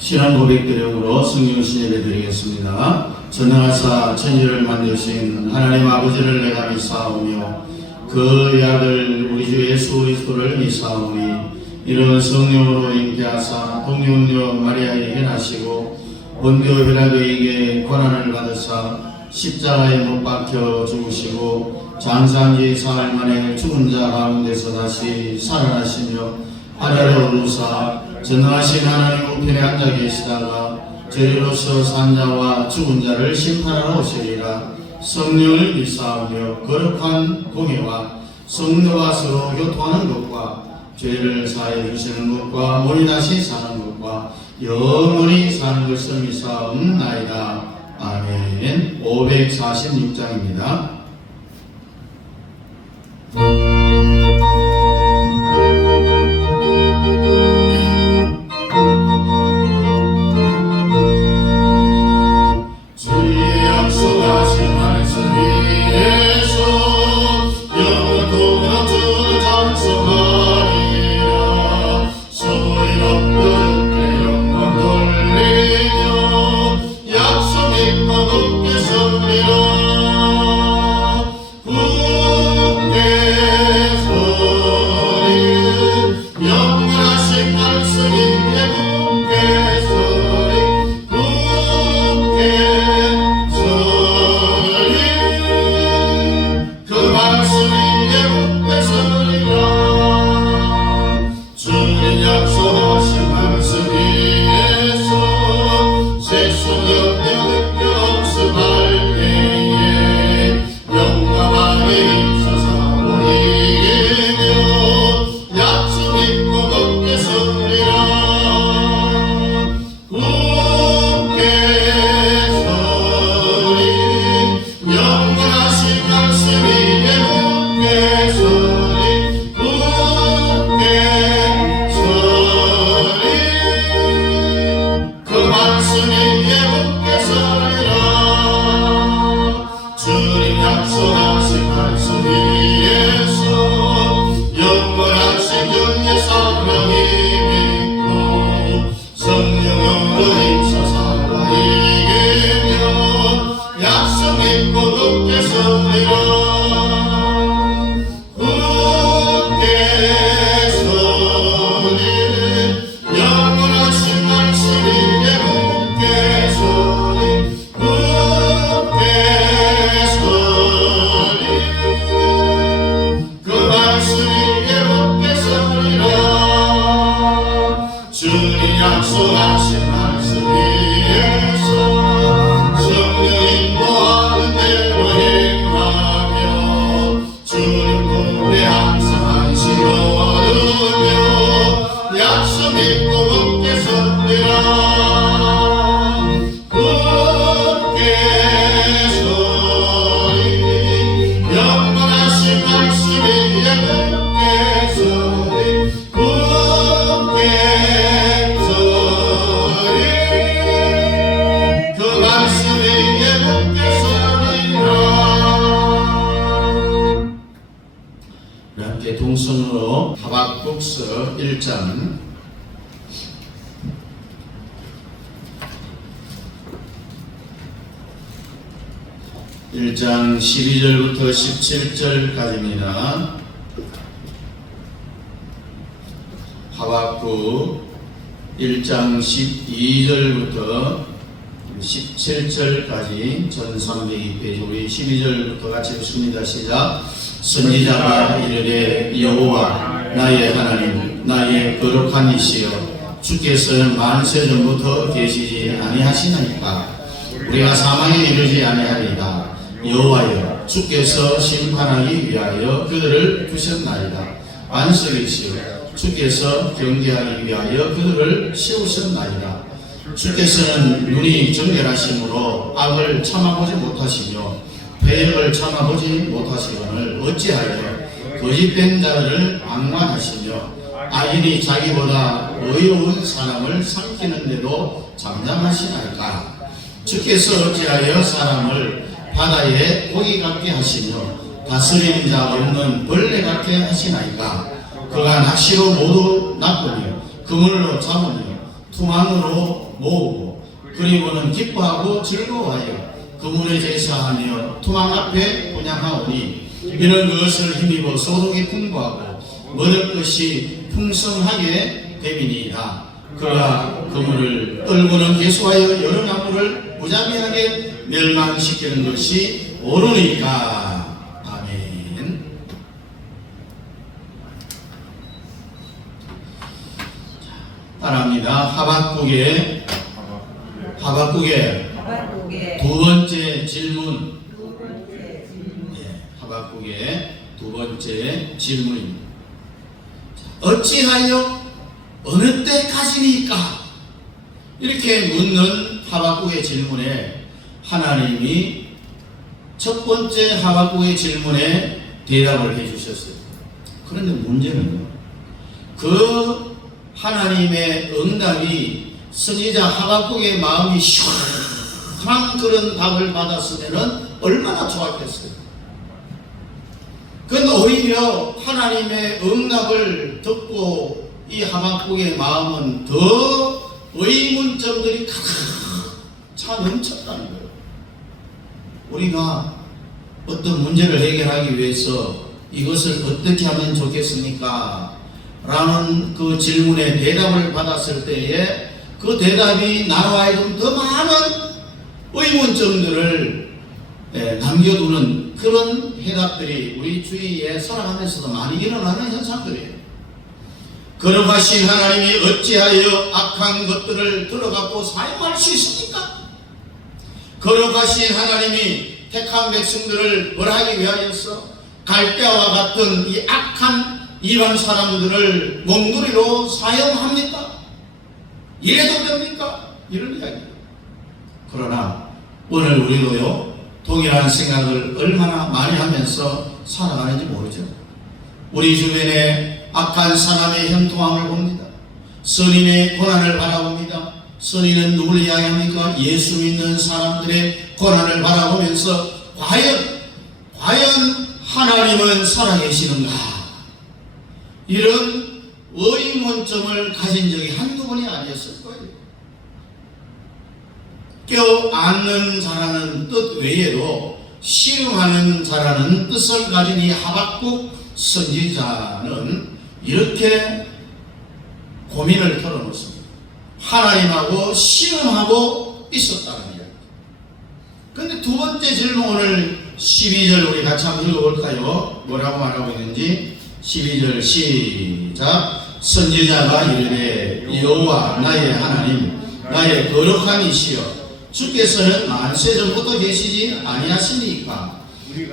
신앙 고백 드림으로 성령신 예배 드리겠습니다. 전능하사 천지를 만드신 하나님 아버지를 내가 믿사오며 그 아들 우리 주 예수 그리스도를 믿사오니 이런 성령으로 잉태하사 동정녀 마리아에게 나시고 본교 빌라도에게 고난을 받으사 십자가에 못 박혀 죽으시고 장사한 지 사흘 만에 죽은 자 가운데서 다시 살아나시며 하늘에 오르사 전능하신 하나님 우편에 앉아 계시다가 저리로서 산 자와 죽은 자를 심판하러 오시리라. 성령을 믿사오며 거룩한 공예와 성도와 서로 교통하는 것과 죄를 사해 주시는 것과 몸이 다시 사는 것과 영원히 사는 것을 믿사옵나이다. 아멘. 546장입니다. 동성으로 하박국서 1장 12절부터 17절까지입니다. 하박국 1장 12절부터 17절까지 전 302페이지 우리 12절부터 같이 읽습니다. 시작. 선지자가 이르되 여호와 나의 하나님 나의 거룩한 이시여 주께서 만세 전부터 계시지 아니하시나이까 우리가 사망에 이르지 아니하리이다. 여호와여 주께서 심판하기 위하여 그들을 두셨나이다. 안식일시여 주께서 경계하기 위하여 그들을 세우셨나이다. 주께서는 눈이 정결하심으로 악을 참아보지 못하시며 패역을 참아보지 못하시거늘 어찌하여 거짓된 자를 악망하시며 악인이 자기보다 의로운 사람을 삼키는데도 잠잠하시나이까. 주께서 어찌하여 사람을 바다에 고기 같게 하시며 다스리는 자 없는 벌레 같게 하시나이까. 그가 낚시로 모두 낚으며 그물로 잡으며 투망으로 모으고 그리고는 기뻐하고 즐거워하여 그물에 제사하며 투망 앞에 분양하오니 이는 그것을 힘입어 소득이 풍부하고 얻을 것이 풍성하게 됨이니이다. 그가 그물을 떨고는 계수하여 여러 나무를 무자비하게 멸망시키는 것이 옳으니까. 아멘. 따라합니다. 하박국의 두 번째 질문. 하박국의 두 번째 질문입니다. 어찌하여 어느 때까지니까? 이렇게 묻는 하박국의 질문에 하나님이 첫 번째 하박국의 질문에 대답을 해주셨어요. 그런데 문제는요, 그 하나님의 응답이 선지자 하박국의 마음이 시원한 그런 답을 받았으면 얼마나 좋았겠어요. 그런데 오히려 하나님의 응답을 듣고 이 하박국의 마음은 더 의문점들이 가득 차 넘쳤다는 거예요. 우리가 어떤 문제를 해결하기 위해서 이것을 어떻게 하면 좋겠습니까? 라는 그 질문에 대답을 받았을 때에 그 대답이 나와 하여금 더 많은 의문점들을 남겨두는 그런 해답들이 우리 주위에 살아가면서도 많이 일어나는 현상들이에요. 거룩하신 하나님이 어찌하여 악한 것들을 들어갖고 사용할 수 있습니까? 거룩하신 하나님이 택한 백성들을 벌하기 위하여서 갈대와 같은 이 악한 이방 사람들을 몽둥이로 사용합니까? 이래도 됩니까? 이런 이야기예요. 그러나 오늘 우리도요, 동일한 생각을 얼마나 많이 하면서 살아가는지 모르죠. 우리 주변에 악한 사람의 형통함을 봅니다. 선인의 고난을 바라봅니다. 선인은 누구를 이야기합니까? 예수 믿는 사람들의 고난을 바라보면서 과연 하나님은 살아계시는가? 이런 의문점을 가진 적이 한두 번이 아니었을 거예요. 껴안는 자라는 뜻 외에도 씨름하는 자라는 뜻을 가진 이 하박국 선지자는 이렇게 고민을 털어놓습니다. 하나님하고 씨름하고 있었다는 이야기. 그런데 두 번째 질문, 오늘 12절 우리 같이 한번 읽어볼까요? 뭐라고 말하고 있는지. 12절 시작. 선지자가 이르되 여호와 나의 하나님, 나의 거룩한 이시여, 주께서는 만세전부터 계시지 아니하시니까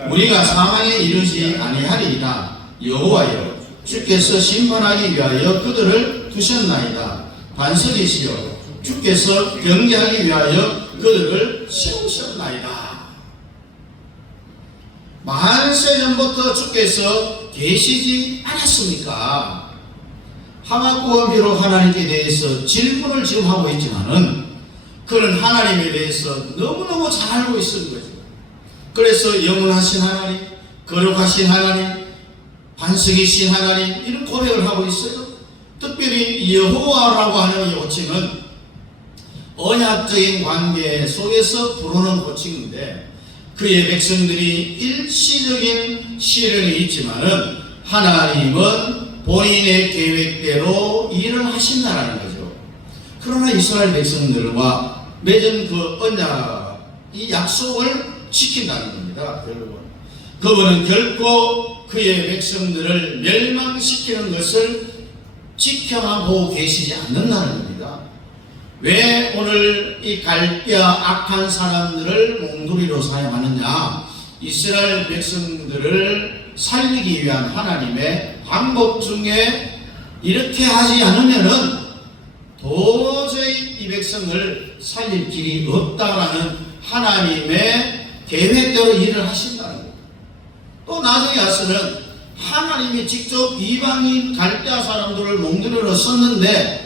우리가 사망에 이르지 아니하리이다. 여호와여, 주께서 심판하기 위하여 그들을 두셨나이다. 반석이시여, 주께서 경계하기 위하여 그들을 세우셨나이다. 만세전부터 주께서 계시지 않았습니까? 하박국은 비록 하나님께 대해서 질문을 지금 하고 있지만은 그는 하나님에 대해서 너무너무 잘 알고 있는 거죠. 그래서 영원하신 하나님, 거룩하신 하나님, 반석이신 하나님, 이런 고백을 하고 있어요. 특별히 여호와라고 하는 이 호칭은 언약적인 관계 속에서 부르는 호칭인데, 그의 백성들이 일시적인 시련이 있지만은 하나님은 본인의 계획대로 일을 하신다는 거죠. 그러나 이스라엘 백성들과 맺은 그 언약, 이 약속을 지킨다는 겁니다. 그분은 결코 그의 백성들을 멸망시키는 것을 지켜만 보고 계시지 않는다는 겁니다. 왜 오늘 이 갈대아 악한 사람들을 몽둥이로 사용하느냐? 이스라엘 백성들을 살리기 위한 하나님의 방법 중에 이렇게 하지 않으면은 도저히 이 백성을 살릴 길이 없다라는 하나님의 계획대로 일을 하신다는 거예요. 또 나중에 와서는 하나님이 직접 이방인 갈대아 사람들을 몽둥이로 썼는데,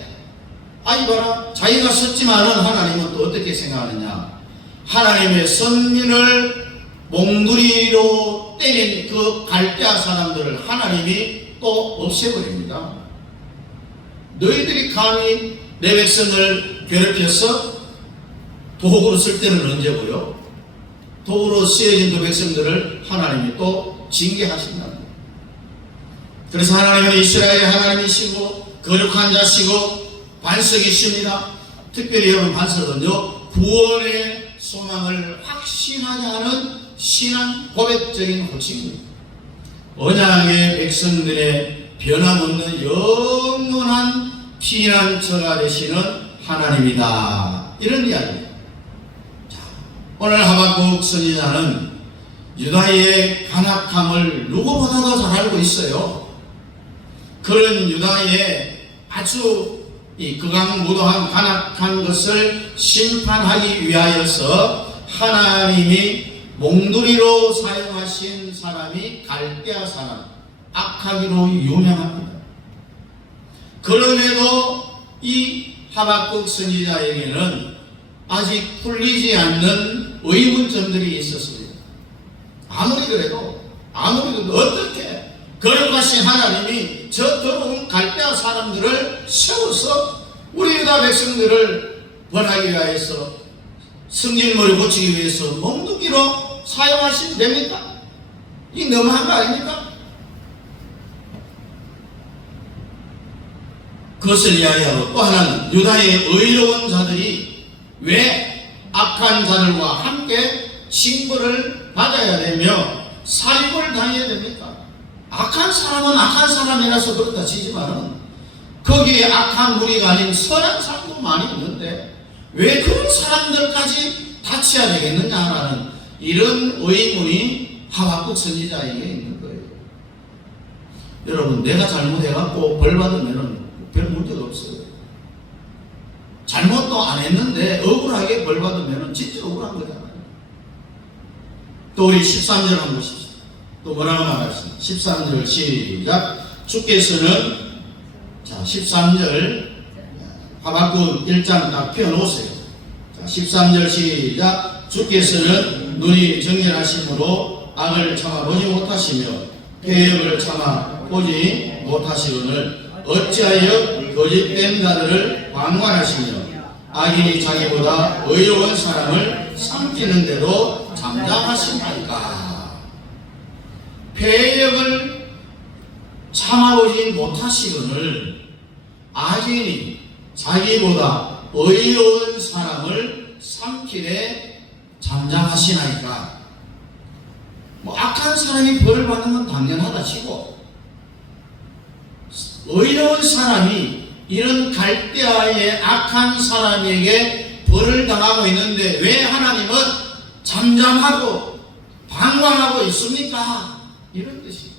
아이 봐라, 자기가 썼지만은 하나님은 또 어떻게 생각하느냐? 하나님의 선민을 몽둥이로 때린 그 갈대아 사람들을 하나님이 또 없애버립니다. 너희들이 감히 내 백성을 괴롭혀서 도구로 쓸 때는 언제고요? 도구로 쓰여진 그 백성들을 하나님이 또 징계하신답니다. 그래서 하나님은 이스라엘의 하나님이시고 거룩한 자시고 반석이십니다. 특별히 여러분 반석은요, 구원의 소망을 확신하게 하는 신앙 고백적인 호칭입니다. 언약의 백성들의 변함없는 영원한 피난처가 되시는 하나님이다, 이런 이야기입니다. 자, 오늘 하박국 선지자는 유다의 간악함을 누구보다도 잘 알고 있어요. 그런 유다의 아주 극악무도한 간악한 것을 심판하기 위하여서 하나님이 몽둥이로 사용하신 사람이 갈대아 사람 악하기로 유명합니다. 그럼에도 이 하박국 선지자에게는 아직 풀리지 않는 의문점들이 있었습니다. 아무리 그래도 어떻게 거룩하신 하나님이 저 더러운 갈대아 사람들을 세워서 우리 유다 백성들을 벌하기 위하여서 성질머리 고치기 위해서 몽둥이로 사용하시면 됩니까? 이 너무한 거 아닙니까? 그것을 이야기하고, 또 하나는 유다의 의로운 자들이 왜 악한 자들과 함께 징벌을 받아야 되며 사륙을 당해야 됩니까? 악한 사람은 악한 사람이라서 그렇다 치지만 거기에 악한 무리가 아닌 선한 사람도 많이 있는데 왜 그런 사람들까지 다쳐야 되겠느냐라는 이런 의문이 하박국 선지자에게 있는 거예요. 여러분, 내가 잘못해갖고 벌 받으면 별 문제가 없어요. 잘못도 안 했는데 억울하게 벌 받으면 진짜 억울한 거잖아요. 또 우리 13절 한번 보십시오. 또 뭐라고 말하십니까? 13절 시작. 주께서는, 자 13절 하박국 1장 딱 펴놓으세요. 자 13절 시작. 주께서는 눈이 정결하심으로 악을 참아보지 못하시며 폐역을 참아보지 못하시거늘 어찌하여 거짓된 자들을 방관하시며 악인이 자기보다 의로운 사람을 삼키는데도 잠잠하시나이까. 폐역을 참아보지 못하시거늘 악인이 자기보다 의로운 사람을 삼키되 잠잠하시나이까. 악한 사람이 벌을 받는 건 당연하다 치고 의로운 사람이 이런 갈대아의 악한 사람에게 벌을 당하고 있는데 왜 하나님은 잠잠하고 방황하고 있습니까? 이런 뜻이에요.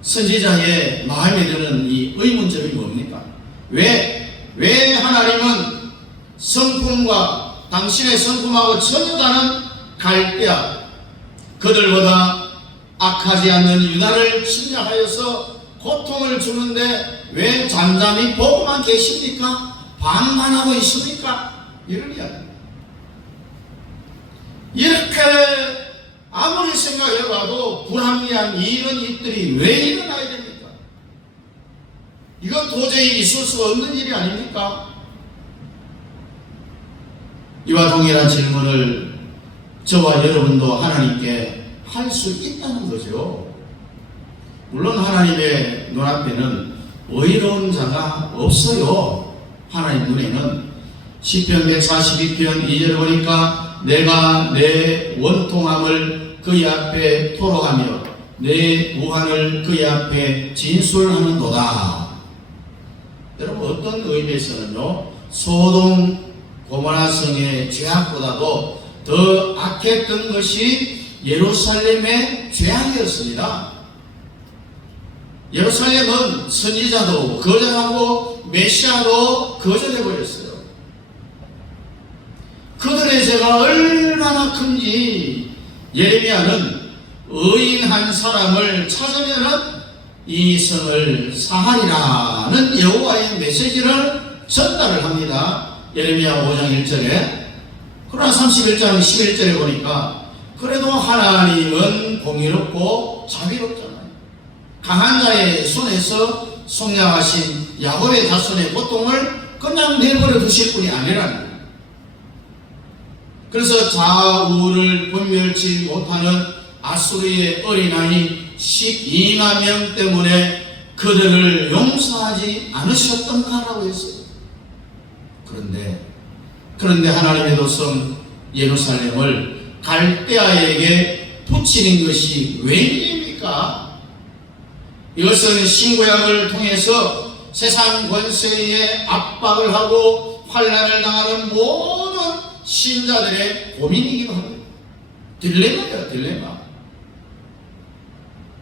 선지자의 마음에 드는 이 의문점이 뭡니까? 왜 하나님은 성품과 당신의 성품하고 전혀 다른 갈대아, 그들보다 악하지 않는 유다를 침략하여서 고통을 주는데 왜 잠잠히 보고만 계십니까? 방관하고 있습니까? 이런 이야기입니다. 이렇게 아무리 생각해봐도 불합리한 이런 일들이 왜 일어나야 됩니까? 이건 도저히 있을 수 없는 일이 아닙니까? 이와 동일한 질문을 저와 여러분도 하나님께 할 수 있다는 거죠. 물론 하나님의 눈앞에는 의로운 자가 없어요. 하나님 눈에는. 시편 142편 2절 보니까 내가 내 원통함을 그의 앞에 토로하며 내 무한을 그의 앞에 진술하는도다. 여러분, 어떤 의미에서는요, 소돔 고모라 성의 죄악보다도 더 악했던 것이 예루살렘의 죄악이었습니다. 예루살렘은 선지자도 거절하고 메시아도 거절해버렸어요. 그들의 죄가 얼마나 큰지 예레미야는 의인 한 사람을 찾으면은 이 성을 사하리라는 여호와의 메시지를 전달을 합니다. 예레미야 5장 1절에. 그러나 31장 11절에 보니까 그래도 하나님은 공의롭고 자비롭잖아요. 강한 자의 손에서 속량하신 야곱의 자손의 고통을 그냥 내버려 두실 분이 아니라는 거예요. 그래서 좌우를 분별치 못하는 아수르의 어린아이 12만 명 때문에 그들을 용서하지 않으셨던가라고 했어요. 그런데 하나님의 도성 예루살렘을 갈대아에게 붙이는 것이 웬일입니까? 이것은 신구약을 통해서 세상 권세에 압박을 하고 환난을 당하는 모든 신자들의 고민이기도 합니다. 딜레마예요, 딜레마.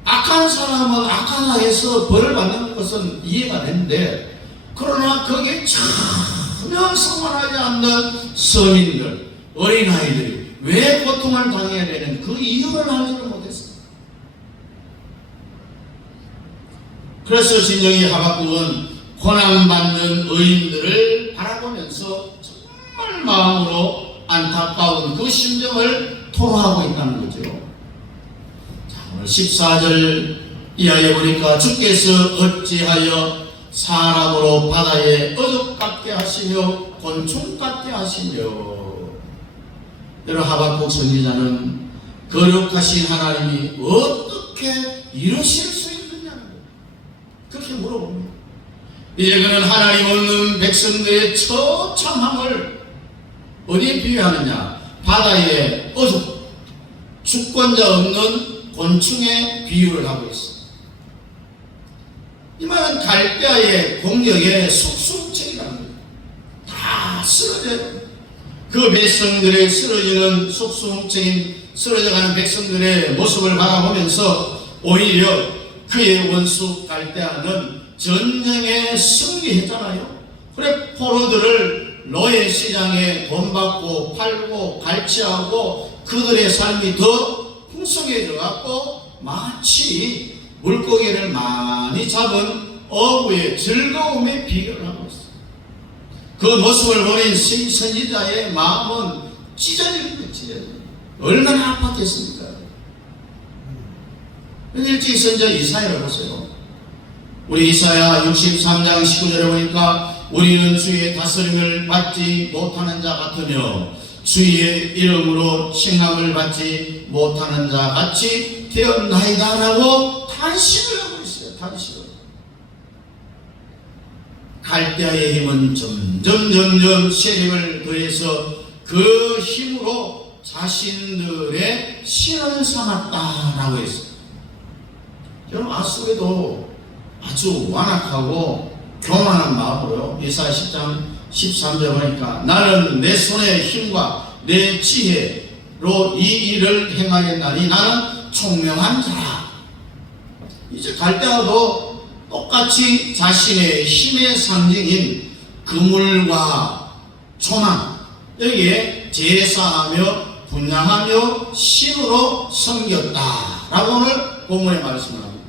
악한 사람은 악하다해서 벌을 받는 것은 이해가 되는데, 그러나 거기에 전혀 상관하지 않는 서민들, 어린아이들이 왜 고통을 당해야 되는 그 이유를 알지를 못했어요. 그래서 진정이 하박국은 고난받는 의인들을 바라보면서 정말 마음으로 안타까운 그 심정을 토로하고 있다는 거죠. 자, 오늘 14절 이하에 보니까 주께서 어찌하여 사람으로 바다에 어둑 같게 하시며 곤충 같게 하시며. 여러분, 하박국 선지자는 거룩하신 하나님이 어떻게 이러실 수 있느냐는 거예요. 그렇게 물어봅니다. 이제 그는 하나님 없는 백성들의 처참함을 어디에 비유하느냐? 바다의 어둑, 주권자 없는 곤충에 비유를 하고 있습니다. 이 말은 갈대아의 공격에 속수무책이라는 거예요. 다 쓰러져요. 그 백성들의 쓰러지는 속수무책인 쓰러져가는 백성들의 모습을 바라보면서 오히려 그의 원수 갈대아는 전쟁에 승리했잖아요. 그래 포로들을 노예 시장에 돈 받고 팔고 갈취하고 그들의 삶이 더 풍성해져 갖고 마치 물고기를 많이 잡은 어부의 즐거움에 비교를 하고 있어요. 그 모습을 보는 선지자의 마음은 찢어지는 거예요. 얼마나 아팠겠습니까? 일찍 선지자 이사야를 보세요. 우리 이사야 63장 19절에 보니까 우리는 주의 다스림을 받지 못하는 자 같으며 주의 이름으로 칭함을 받지 못하는 자 같이 되었나이다 라고 탄식을 하고 있어요. 탄식을. 갈대아의 힘은 점점 세력을 더해서 그 힘으로 자신들의 신을 삼았다라고 했어요. 여러분, 아수르도 아주 완악하고 교만한 마음으로요. 이사야 10장 13절 보니까 나는 내 손의 힘과 내 지혜로 이 일을 행하겠나니 나는 총명한 자라. 이제 갈대아도 똑같이 자신의 힘의 상징인 그물과 초망 여기에 제사하며 분양하며 신으로 섬겼다라고 오늘 본문에 말씀을 합니다.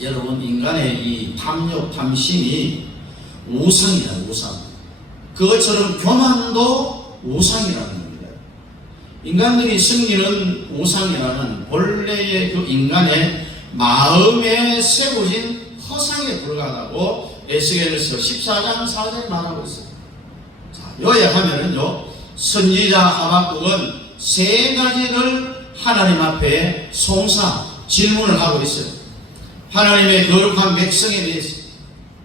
여러분, 인간의 이 탐욕, 탐심이 우상이다, 우상. 그것처럼 교만도 우상이라는 겁니다. 인간들이 승리는 우상이라는 본래의 그 인간의 마음에 세워진 허상에 불과하다고 에스겔서 14장 4절에 말하고 있어요. 자, 요약하면은요, 선지자 하박국은 세 가지를 하나님 앞에 질문을 하고 있어요. 하나님의 거룩한 백성에 대해서,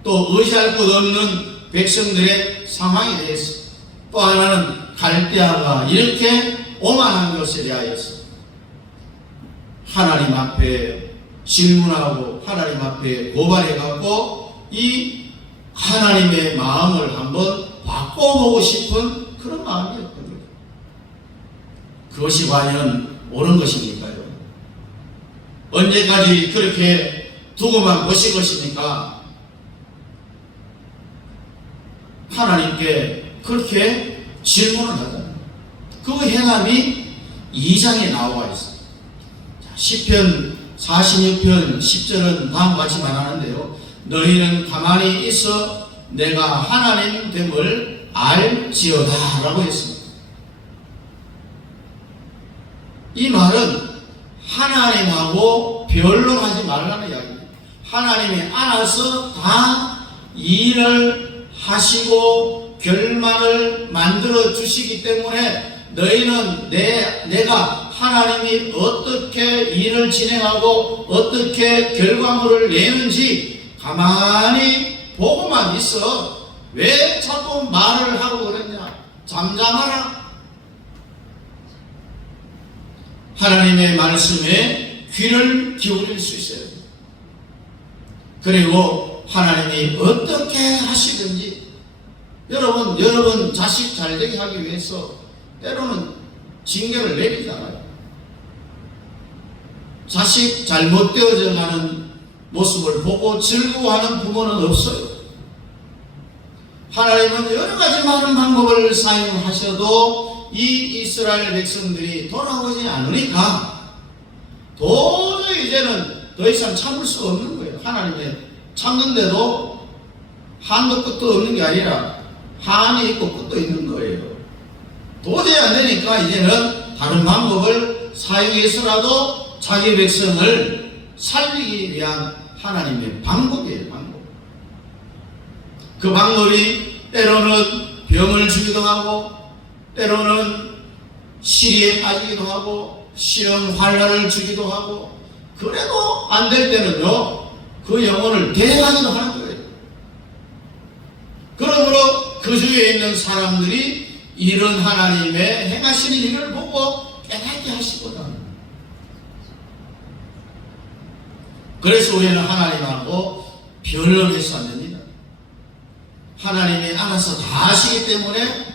또 의지할 것 없는 백성들의 상황에 대해서, 또 하나는 갈대아가 이렇게 오만한 것에 대하여서 하나님 앞에 질문하고 하나님 앞에 고발해갖고 이 하나님의 마음을 한번 바꿔보고 싶은 그런 마음이었거든요. 그것이 과연 옳은 것입니까요? 언제까지 그렇게 두고만 보실 것입니까? 하나님께 그렇게 질문을 하잖아요. 그 해답이 2장에 나와 있어요. 시편 46편 10절은 다음과 같이 말하는데요. 너희는 가만히 있어 내가 하나님 됨을 알지어다 라고 했습니다. 이 말은 하나님하고 변론하지 말라는 이야기입니다. 하나님이 알아서 다 일을 하시고 결말을 만들어 주시기 때문에 너희는 내가 하나님이 어떻게 일을 진행하고 어떻게 결과물을 내는지 가만히 보고만 있어. 왜 자꾸 말을 하고 그러냐? 잠잠하라. 하나님의 말씀에 귀를 기울일 수 있어요. 그리고 하나님이 어떻게 하시든지 여러분 자식 잘되게 하기 위해서 때로는 징계를 내리잖아요. 자식 잘못되어져 가는 모습을 보고 즐거워하는 부모는 없어요. 하나님은 여러 가지 많은 방법을 사용하셔도 이 이스라엘 백성들이 돌아오지 않으니까 도저히 이제는 더 이상 참을 수가 없는 거예요. 하나님의 참는데도 한도 끝도 없는 게 아니라 한이 있고 끝도 있는 거예요. 도저히 안 되니까 이제는 다른 방법을 사용해서라도 자기 백성을 살리기 위한 하나님의 방법이에요. 방법. 그 방법이 때로는 병을 주기도 하고 때로는 시리에 빠지기도 하고 시험 환난을 주기도 하고 그래도 안 될 때는요 그 영혼을 대하기도 하는 거예요. 그러므로 그 주위에 있는 사람들이 이런 하나님의 행하시는 일을 보고 깨닫게 하시거든. 그래서 우리는 하나님하고 변형해서 안 됩니다. 하나님이 알아서 다 하시기 때문에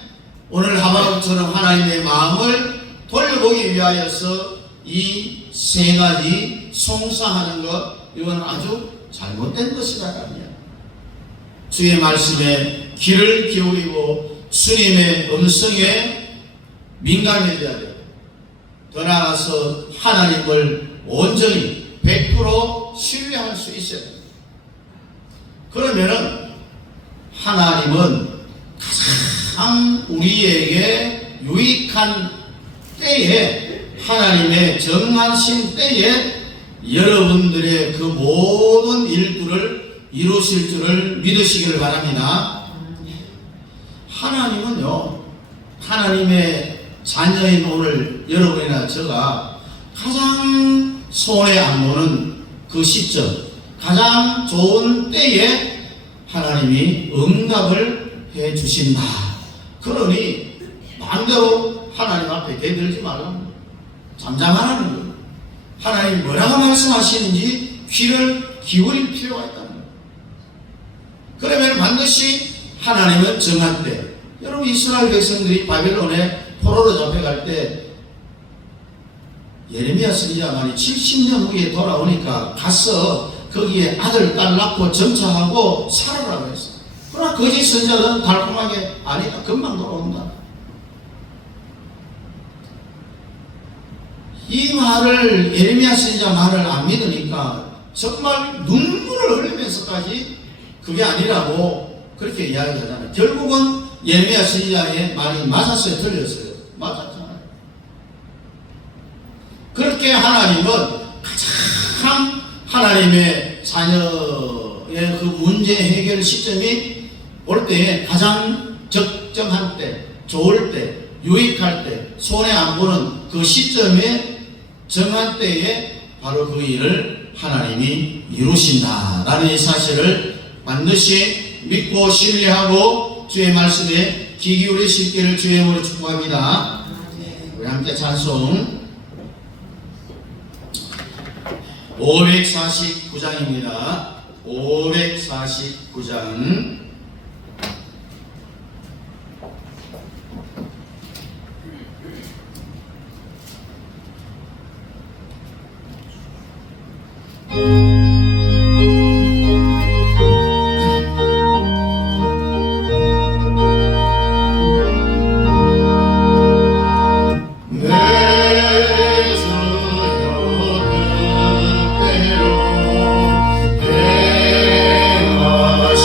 오늘 하박국처럼 하나님의 마음을 돌려보기 위하여서 이 세 가지 송사하는 것, 이건 아주 잘못된 것이다. 아니야. 주의 말씀에 귀를 기울이고 주님의 음성에 민감해져야 돼요. 더 나아가서 하나님을 온전히 100% 신뢰할 수 있어야 돼요. 그러면은 하나님은 가장 우리에게 유익한 때에 하나님의 정하신 때에 여러분들의 그 모든 일들을 이루실 줄을 믿으시기를 바랍니다. 하나님은요, 하나님의 자녀인 오늘 여러분이나 제가 가장 손에 안 보는 그 시점, 가장 좋은 때에 하나님이 응답을 해 주신다. 그러니 마음대로 하나님 앞에 대들지 말라는, 잠잠하라는 거예요. 하나님이 뭐라고 말씀하시는지 귀를 기울일 필요가 있다는 거예요. 그러면 반드시 하나님은 정한 때, 여러분 이스라엘 백성들이 바벨론에 포로로 잡혀갈 때 예레미야 선지자만이 70년 후에 돌아오니까 가서 거기에 아들, 딸 낳고 정착하고 살아라고 했어. 그러나 거짓 선지자는 달콤하게 아니다, 금방 돌아온다. 이 말을, 예레미야 선지자 말을 안 믿으니까 정말 눈물을 흘리면서까지 그게 아니라고 그렇게 이야기하잖아요. 결국은 예레미야 선지자의 말이 맞았어요, 틀렸어요? 맞았잖아요. 그렇게 하나님은 가장 하나님의 자녀의 그 문제 해결 시점이 올 때에 가장 적정한 때, 좋을 때, 유익할 때, 손에 안 보는 그 시점에 정한 때에 바로 그 일을 하나님이 이루신다라는 이 사실을 반드시 믿고 신뢰하고 주의 말씀에 귀 기울이실 길을 주의 이름으로 축복합니다. 우리 함께 찬송 549장입니다. 549장 내 주여 뜻대로 행하시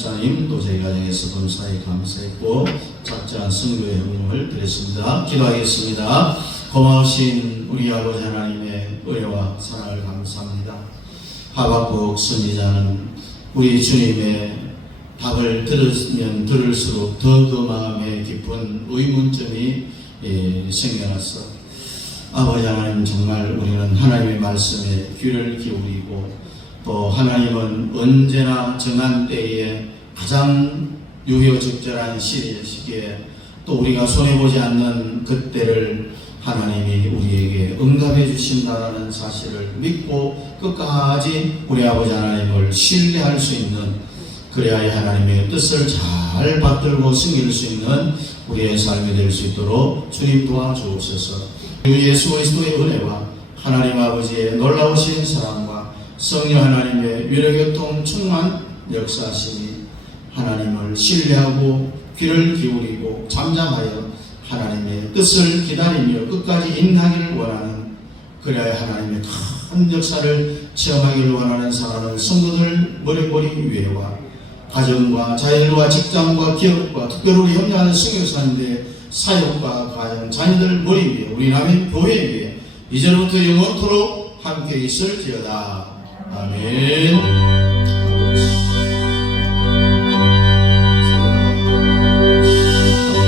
집사님 또 저희 가정에서 범사에 감사했고 작정한 성도의 헌금을 드렸습니다. 기도하겠습니다. 고마우신 우리 아버지 하나님의 은혜와 사랑을 감사합니다. 하박국 선지자는 우리 주님의 답을 들으면 들을수록 더 그 마음에 깊은 의문점이 생겨났어. 아버지 하나님, 정말 우리는 하나님의 말씀에 귀를 기울이고 또 하나님은 언제나 정한 때에 가장 유효적절한 시기에 또 우리가 손해보지 않는 그때를 하나님이 우리에게 응답해 주신다는 사실을 믿고 끝까지 우리 아버지 하나님을 신뢰할 수 있는, 그래야 하나님의 뜻을 잘 받들고 숨길 수 있는 우리의 삶이 될 수 있도록 주님 도와주옵소서. 예수 그리스도의 은혜와 하나님 아버지의 놀라우신 사랑과 성령 하나님의 위로교통 충만 역사하심이 하나님을 신뢰하고 귀를 기울이고 잠잠하여 하나님의 뜻을 기다리며 끝까지 인하기를 원하는, 그래야 하나님의 큰 역사를 체험하기를 원하는 사랑하는 성도들 머리머리 위에와 가정과 자녀들과 직장과 기업과 특별히 협력하는 선교사님들의 사역과 가정 자녀들 머리 위에 우리 남인 교회 위에 이제부터 영원토록 함께 있을지어다. 아멘.